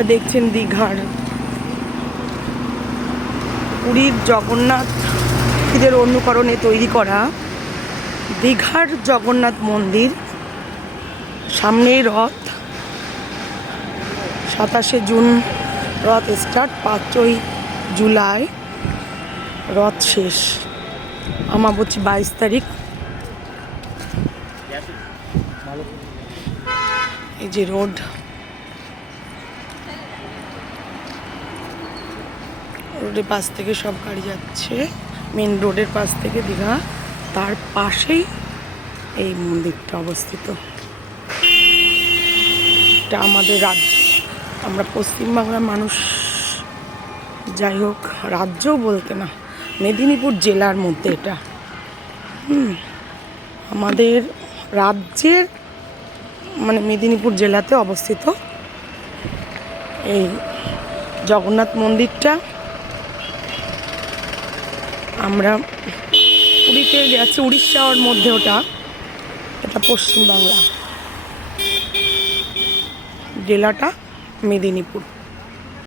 এটা দেখছেন দীঘার পুরীর জগন্নাথদের অনুকরণে তৈরি করা দীঘার জগন্নাথ মন্দির। সামনেই রথ, 27শে জুন রথ স্টার্ট, 5ই জুলাই রথ শেষ, আমাবস্যা 22 তারিখ। এই যে রোড, রোডের পাশ থেকে সব গাড়ি যাচ্ছে, মেন রোডের পাশ থেকে দীঘা, তার পাশেই এই মন্দিরটা অবস্থিত। এটা আমাদের রাজ্য, আমরা পশ্চিমবাংলার মানুষ, যাই হোক রাজ্যও বলতে না, মেদিনীপুর জেলার মধ্যে এটা আমাদের রাজ্যের মানে মেদিনীপুর জেলাতে অবস্থিত এই জগন্নাথ মন্দিরটা। আমরা পুরীতে গেছি, উড়িষ্যার মধ্যে ওটা, এটা পশ্চিমবাংলা, জেলাটা মেদিনীপুর।